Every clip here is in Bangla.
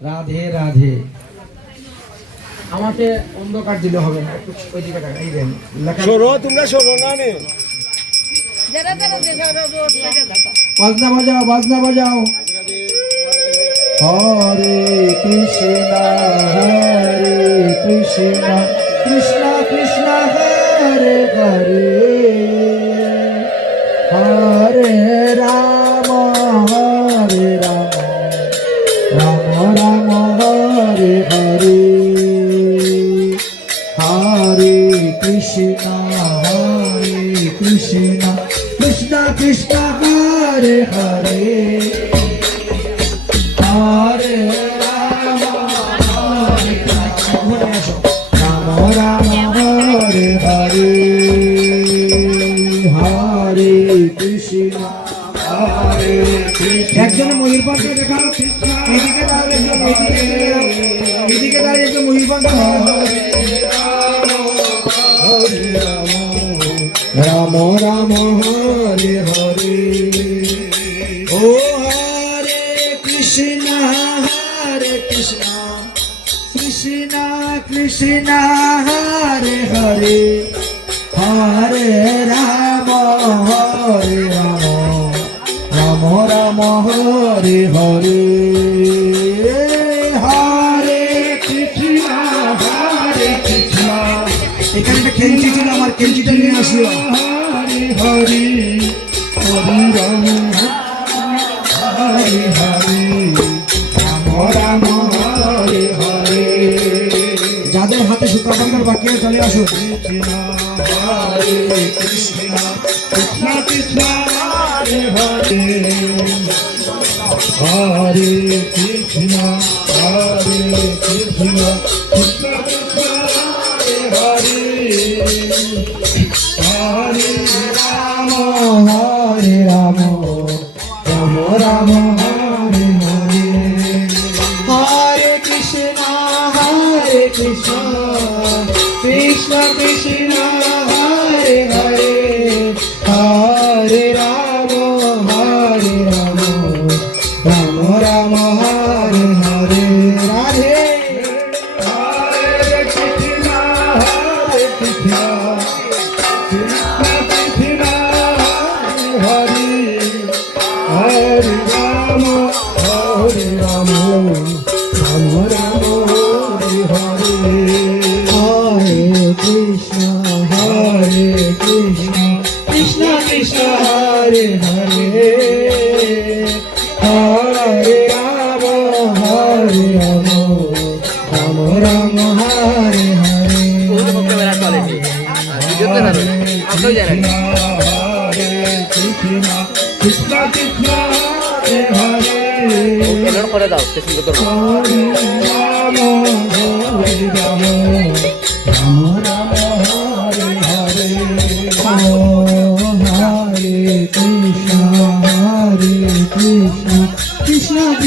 রাধে রাধে। আমাকে অন্ধকার দিলে হবে না একটু ওই দিকে এই দেন তোমরা না নে। বাজনা বাজাও বাজনা বাজাও। হরে কৃষ্ণ হরে কৃষ্ণ কৃষ্ণ কৃষ্ণ হরে হরে হরে হরে কৃষ্ণ হরে একজনে ময়ূর দেখাও এদিকে এদিকে দাঁড়িয়ে একজন ময়ূর রাম রাম হরে হরে। ও হরে কৃষ্ণ হরে কৃষ্ণ। কৃষ্ণ কৃষ্ণ হরে হরে। হরে রাম। হরে রাম রাম রাম হরে হরে। হরে কৃষ্ণ হরে কৃষ্ণ। এখানে একটা কেঞ্চি ছিল আমার কেঞ্চিটা নিয়ে আসলো। হরে হরে হরি রাম হরে হরে। শুক্রাবন্ধন চলে আসুন। হরে কৃষ্ণ কৃষ্ণ কৃষ্ণ হরে হরে হরে কৃষ্ণ হরে কৃষ্ণ কৃষ্ণ কৃষ্ণ হরে হরে রাম হরে রাম রাম রাম, হরে হরে। হরে কৃষ্ণ হরে কৃষ্ণ। হরে হরে হরে রাম হরে রাম রাম রাম হরে হরে। কৃষ্ণ কৃষ্ণ হরে হরে করে দাও স্টেশন রাম রাম রাম রাম।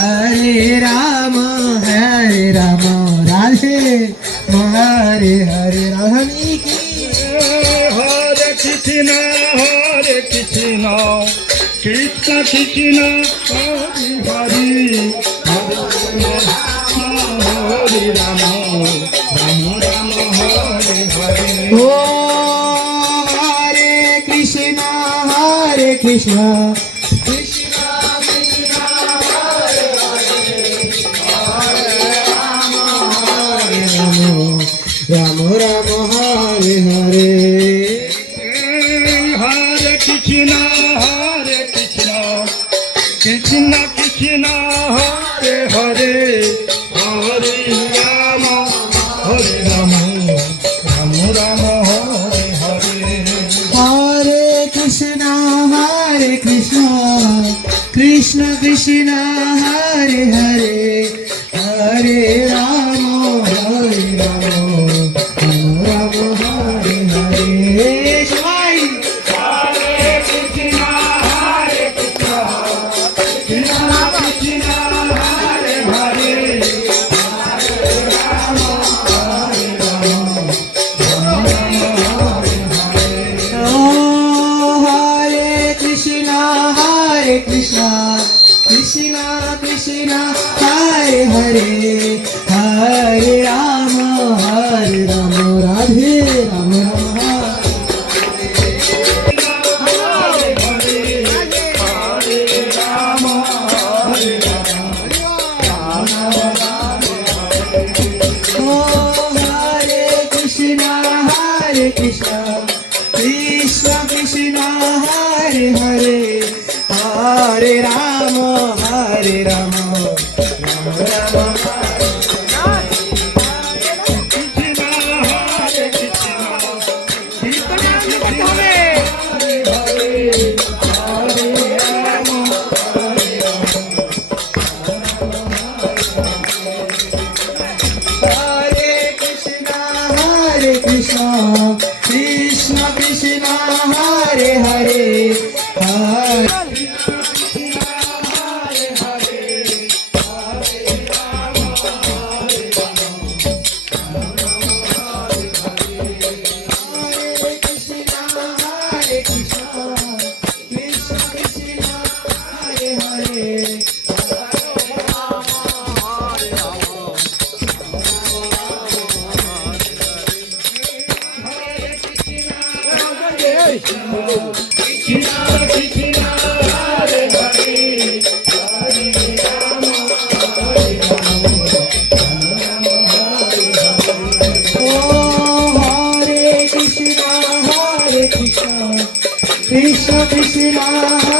হরে রাম হরে রাম রাধে হরে হরে রাধানি হরে কৃষ্ণ হরে কৃষ্ণ কৃষ্ণ কৃষ্ণ হরি হরি হরে রাম রাম রাম হরে হরে ও হরে কৃষ্ণ হরে কৃষ্ণ Krishna Krishna. हरे हरे পিসিমা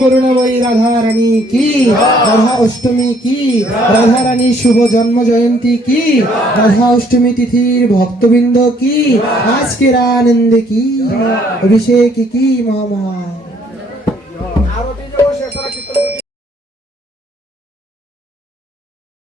করুণাময়ী রাধা রানী কি রাধা অষ্টমী কি রাধা রানী শুভ জন্ম জয়ন্তী কি রাধা অষ্টমী তিথির ভক্তবৃন্দ কি আজকের আনন্দে কি অভিষেক কি মামা